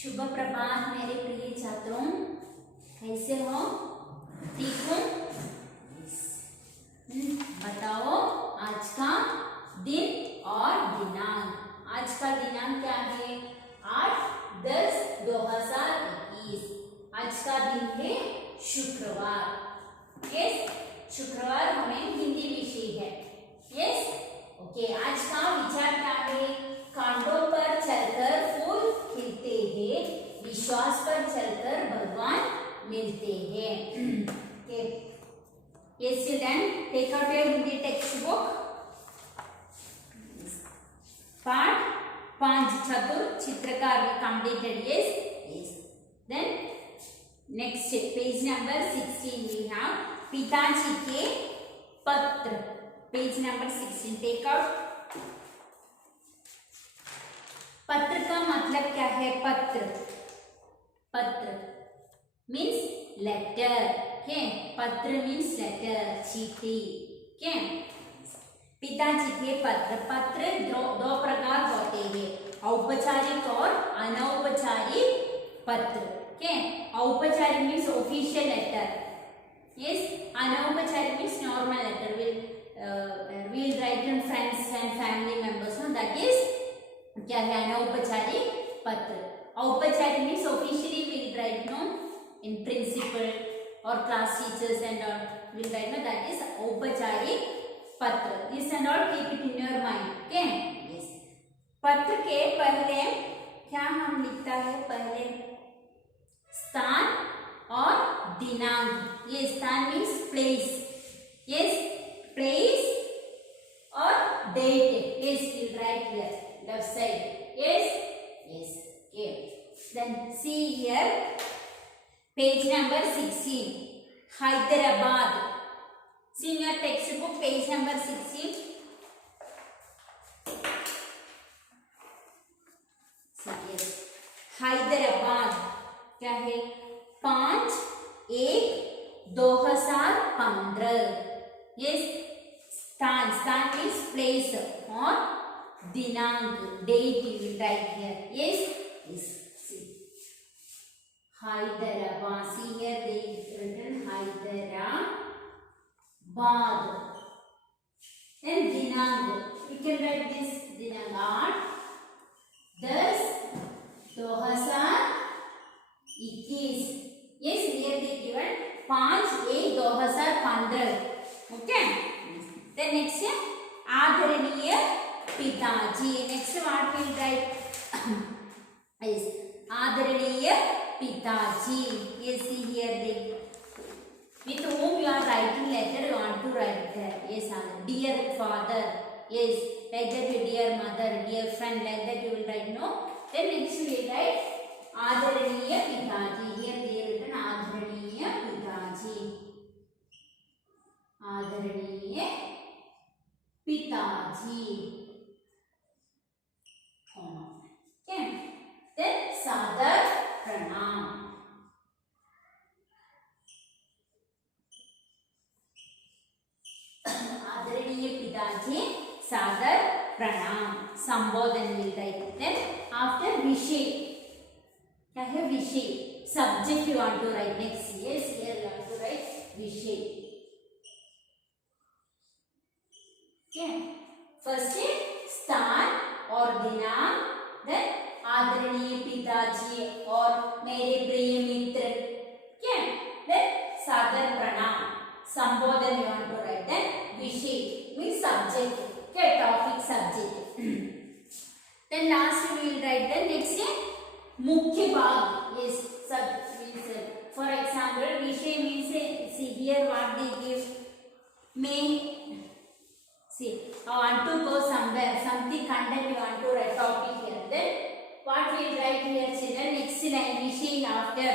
शुभ प्रभात मेरे प्रिय छात्रों, कैसे हो? ठीक हो? बताओ आज का दिन और दिनांक। आज का दिनांक क्या है? 8/10/2021। आज का दिन है शुक्रवार। यस, शुक्रवार हमें हिंदी विषय है। Yes, okay. आज का विचार क्या है? कांटों पर चलकर फूल खिलते हैं, विश्वास पर चलकर भगवान मिलते हैं। okay. Yes, children, take out your Hindi textbook. Part 5 चतुर चित्रकार we completed. Yes. Then next page number 16 we have पिताजी के पत्र. Page number 16 take out. पत्र का मतलब क्या है? पत्र मीन्स लेटर. क्या? पत्र मीन्स लेटर, चिट्ठी. क्या? पिताजी के पत्र दो प्रकार होते हैं, औपचारिक और अनौपचारिक पत्र. क्या? औपचारिक मीन्स ऑफिशियल लेटर. यस, अनौपचारिक means normal letter. we'll write on friends and family members. No, that is क्या है? अनौपचारिक पत्र. औपचारिक means officially will write no in principal और class teachers and all will write no, that is औपचारिक पत्र. This and all keep it in your mind. Okay. Yes, पत्र के पहले क्या हम लिखता है? पहले स्थान और दिनांक. ये स्थान मीन्स प्लेस. यस, प्लेस और date. Yes, will write here left side. Yes. Okay. Then see here page number 16, Hyderabad. See in your textbook page number 16. See here Hyderabad क्या है? 5/1/2015. Yes, स्थान means place और दिनांक, date you will write here. Yes. See Hyderabad. See here they written Hyderabad. Then dinank, you can write this dinank 8/10/2021. Yes, here they given 5/1/2015. Okay. Then next आदरणीय पिताजी. Next what will write? Yes, आदरणीय पिताजी. ये see here they with whom you are writing letter, you want to write there. Yes, dear father. Yes, like that. Dear mother, dear friend, like that you will write. No, then next you will write आदरणीय पिताजी. Here they written आदरणीय पिताजी. आदरणीय पिताजी. Okay. Then सादर प्रणाम. आदरणीय पिताजी सादर प्रणाम. संबोधन will write. Then after विषय क्या है? विषय, subject you want to write next. Yes, here you want to write विषय. Okay. First स्थान और दिनांक. Then आदरणीय पिताजी और मेरे प्रिय मित्र. क्या? Then सादर प्रणाम. संबोधन you want to write. Then विषय means subject. क्या? Topic, subject. Then last we will write the next मुख्य भाग. Yes, sub means for example विषय means see here what they give. May see I want to go somewhere, something content you want to write, topic here. Then what we will write here children? Next line विषय after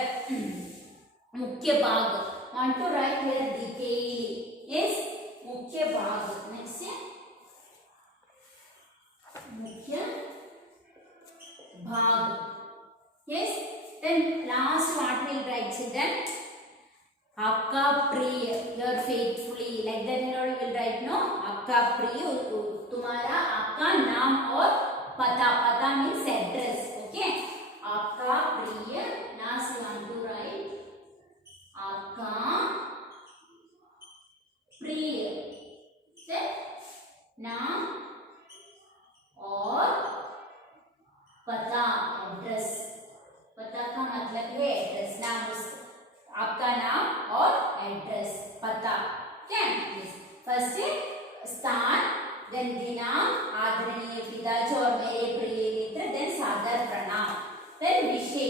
मुख्य भाग. Want to write here detail. Yes, मुख्य भाग. Next मुख्य भाग. Yes, then last what we will write children? आपका प्रिय, your faithfully, like that you will write. No, आपका प्रिय, तुम्हारा आपका नाम और पता. पता means address. Okay, आपका एड्रेस, पता का मतलब है एड्रेस, नाम, आपका नाम और एड्रेस, पता, क्या? फर्स्ट स्थान, देन दिनांक, आदरणीय पिताजी और मेरे प्रिय मित्र, देन सादर प्रणाम, देन विषय,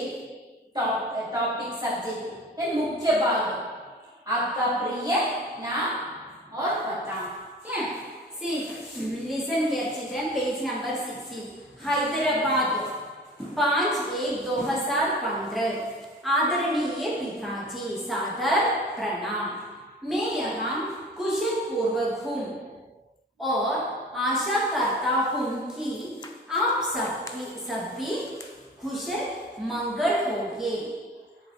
टॉपिक, सब्जेक्ट, देन मुख्य भाग, आपका प्रिय नाम और पता, क्या? See listen here children, page number 16, Hyderabad 5/1/2015, आदरणीय पिताजी, सादर प्रणाम। मैं यहाँ कुशल पूर्वक हूँ और आशा करता हूँ कि आप सभी कुशल मंगल होंगे।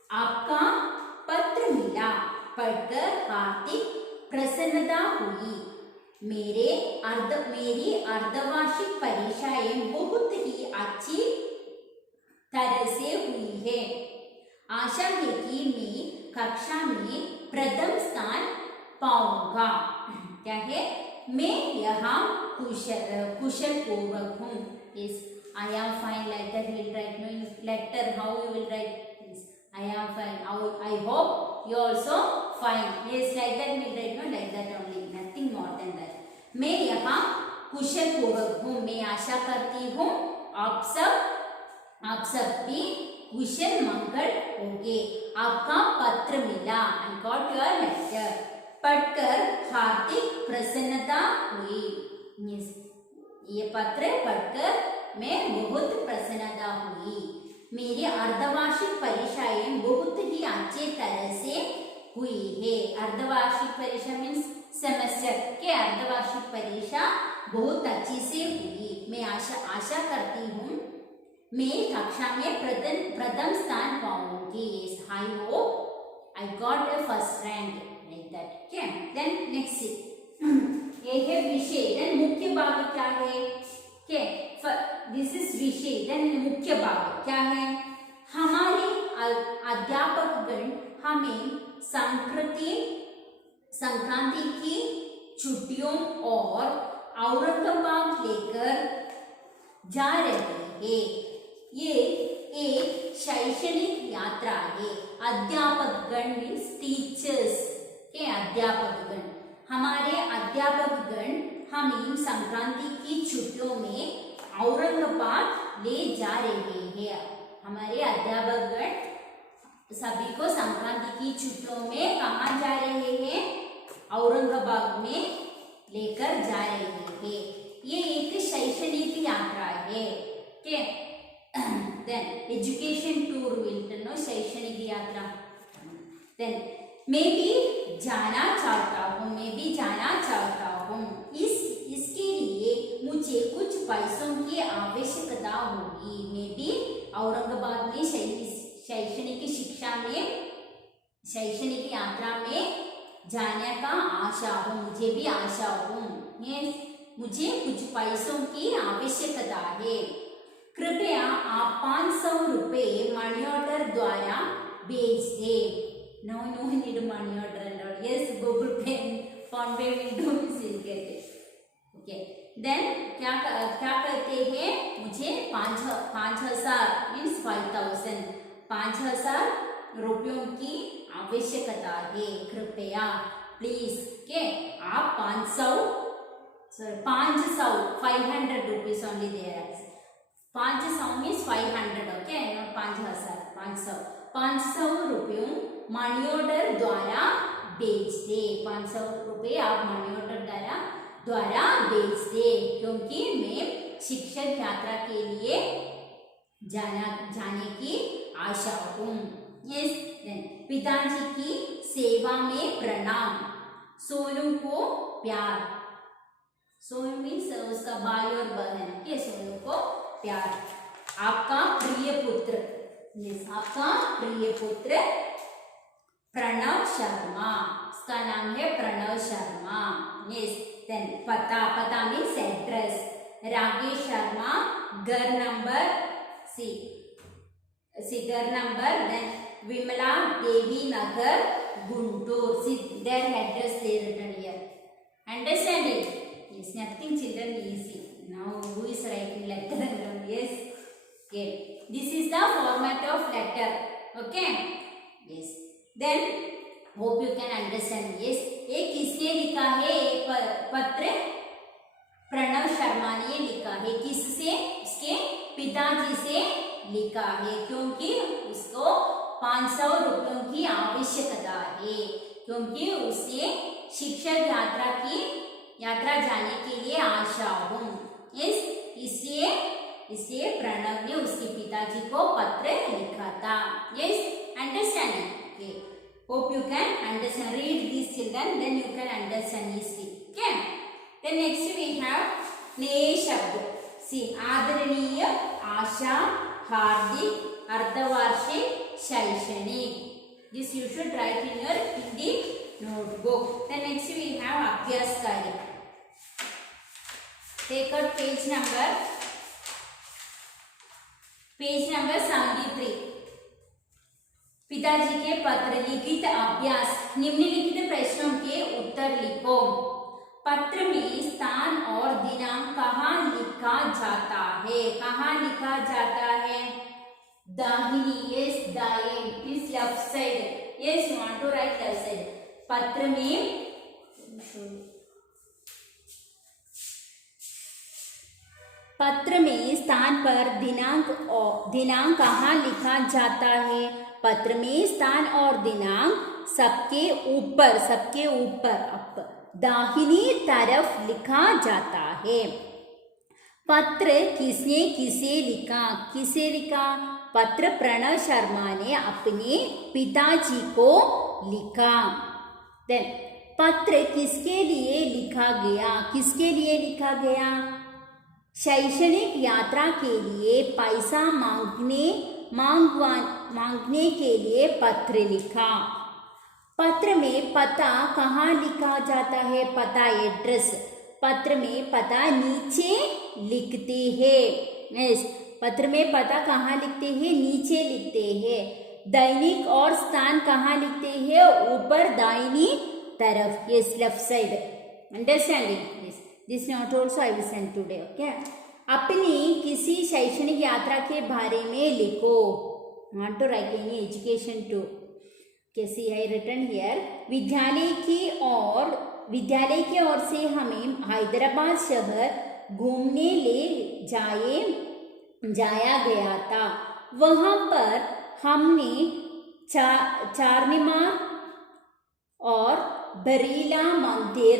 आपका पत्र मिला, पढ़कर हार्दिक प्रसन्नता हुई। मेरी अर्धवार्षिक परीक्षाएं बहुत ही अच्छी तरह से हुई है। आशा है कि मैं कक्षा में प्रथम स्थान पाऊंगा। क्या है? मैं यहाँ कुशल पूर्वक हूँ। Yes, I am fine, like that we will write. No, in letter how you will write? Yes, I am fine. I hope you also fine. Yes, like that we will write. No, like that only. Nothing more than that. मैं यहाँ कुशल पूर्वक हूँ। मैं आशा करती हूँ आप सब भी कुशल मंगल होंगे। आपका पत्र मिला, I got your letter, पढ़कर हार्दिक प्रसन्नता हुई। yes, ये पत्र पढ़कर मैं बहुत प्रसन्नता हुई। मेरी अर्धवार्षिक परीक्षाएं बहुत ही अच्छे तरह से हुई है। अर्धवार्षिक परीक्षा मीन्स सेमेस्टर के अर्धवार्षिक परीक्षा बहुत अच्छी से हुई। मैं आशा करती हूँ मैं कक्षा में प्रथम स्थान पाऊंगी। Yes, I hope I got a first rank, like that. Okay, then next ये है विषय, then मुख्य भाग क्या है? Okay, this is विषय, then मुख्य भाग क्या है? हमारे अध्यापकगण हमें संक्रांति की छुट्टियों और औरंगाबाद लेकर जा रहे हैं। ये एक शैक्षणिक यात्रा है। अध्यापकगण मीन्स टीचर्स के अध्यापकगण, हमारे अध्यापकगण हमें संक्रांति की छुट्टियों में औरंगाबाद ले जा रहे हैं। हमारे अध्यापकगण सभी को संक्रांति की छुट्टियों में कहाँ जा रहे हैं? औरंगाबाद में लेकर जा रहे हैं। ये एक शैक्षणिक यात्रा है। okay? Then education tour will know शैक्षणिक यात्रा। Then मैं भी जाना चाहता हूँ। इसके लिए मुझे कुछ पैसों की आवश्यकता होगी। मैं भी औरंगाबाद में शैक्षणिक यात्रा में जाने का आशा हूँ। मुझे भी आशा हूँ। मुझे कुछ पैसों की आवश्यकता है। कृपया आप 500 रुपये मनी ऑर्डर द्वारा भेज दें। No need money order and all. Yes, Google Pay, Phone Pay will do this. Okay. Then क्या कहते हैं? मुझे 5,000 मीन्स 5,000 रुपयों की आवश्यकता है। कृपया प्लीज के आप 500 रुपीज ओनली दे रहा है। 500 मीन्स 500, ओके, नॉट 5,000। 500 रुपयों मनी ऑर्डर द्वारा भेज दे। 500 रुपये आप मनी ऑर्डर द्वारा भेज दे, क्योंकि मैं शिक्षक यात्रा के लिए जाने की आशा हूँ। यस, पिताजी की सेवा में प्रणाम। सोनू को प्यार। सोनू मीन्स उसका भाई और बहन के। सोनू को प्यार। आपका प्रिय पुत्र। यस, आपका प्रिय पुत्र प्रणव शर्मा। उसका नाम है प्रणव शर्मा। यस, देन पता मीन्स एड्रेस। राकेश शर्मा, घर number then Vimla Devi Nagar, Guntur. their address they written here. Understand it? Yes, nothing children easy. Now who is writing letter and all? Yes. Okay, this is the format of letter. Okay, yes. Then hope you can understand. Yes, ये किसने लिखा है? ये पत्र प्रणव शर्मा ने लिखा है. किससे? उसके पिताजी से लिखा है, क्योंकि उसको 500 रुपयों की आवश्यकता है, क्योंकि उसे शिक्षक यात्रा जाने के लिए आशा हूँ. इसलिए प्रणव ने उसके पिताजी को पत्र लिखा था. Yes, understanding. Okay, hope you can understand. Read this children, then you can understand easily. Okay, then next we have नए शब्द. सी, आदरणीय, आशा, हार्दिक, अर्धवार्षिक, शैक्षणिक. This you should write in your Hindi notebook. Then next we have अभ्यास कार्य. Take out page number 73. पिताजी के पत्र, लिखित अभ्यास. निम्नलिखित प्रश्नों के उत्तर लिखो. पत्र में स्थान और दिनांक कहाँ लिखा जाता है? कहाँ लिखा जाता है? दाहिनी. yes, दाएं. is left side. yes, you want to write left side. पत्र में स्थान पर दिनांक कहाँ लिखा जाता है? पत्र में स्थान और दिनांक सबके ऊपर दाहिनी तरफ लिखा जाता है. पत्र किसने किसे लिखा? पत्र प्रणव शर्मा ने अपने पिताजी को लिखा. देन पत्र किसके लिए लिखा गया? शैक्षणिक यात्रा के लिए पैसा मांगने के लिए पत्र लिखा. पत्र में पता कहाँ लिखा जाता है? पता, एड्रेस. पत्र में पता नीचे लिखते हैं. यस, पत्र में पता कहाँ लिखते हैं? नीचे लिखते हैं. दैनिक और स्थान कहाँ लिखते हैं? ऊपर दाहिनी तरफ. Yes, left side. Understanding. Yes, this note also I will send today. Okay, अपनी किसी शैक्षणिक यात्रा के बारे में लिखो. Want to write any education to. कैसी है रिटर्न हियर? विद्यालय की ओर से हमें हैदराबाद शहर घूमने ले जाया गया था. वहां पर हमने चारमीनार और बिरला मंदिर,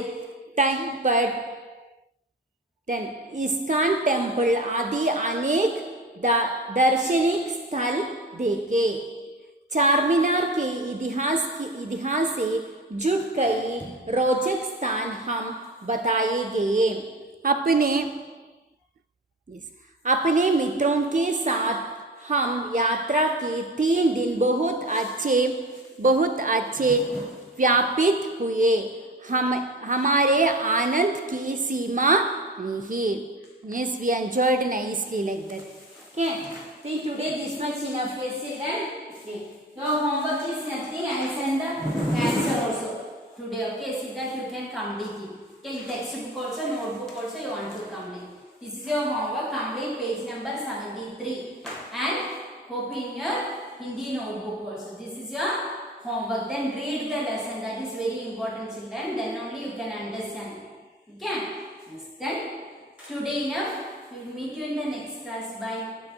इस्कॉन टेम्पल आदि अनेक दार्शनिक स्थल देखे. चारमीनार के इतिहास से जुड़ कई रोचक स्थान हम बताए गए. अपने मित्रों के साथ हम यात्रा के 3 दिन बहुत अच्छे व्यापित हुए. हमारे आनंद की सीमा नहीं. Yes, we enjoyed nicely like that. Okay, see today this much enough. Yes, children. Okay, your homework is nothing. I send the answer also today. Okay, see that you can complete it. Okay, textbook also, notebook also you want to complete. This is your homework. Complete page number 73 and hope in your Hindi notebook also. This is your homework. Then read the lesson. That is very important, children. Then only you can understand. Okay. Yes. Then today enough. We will meet you in the next class. Bye.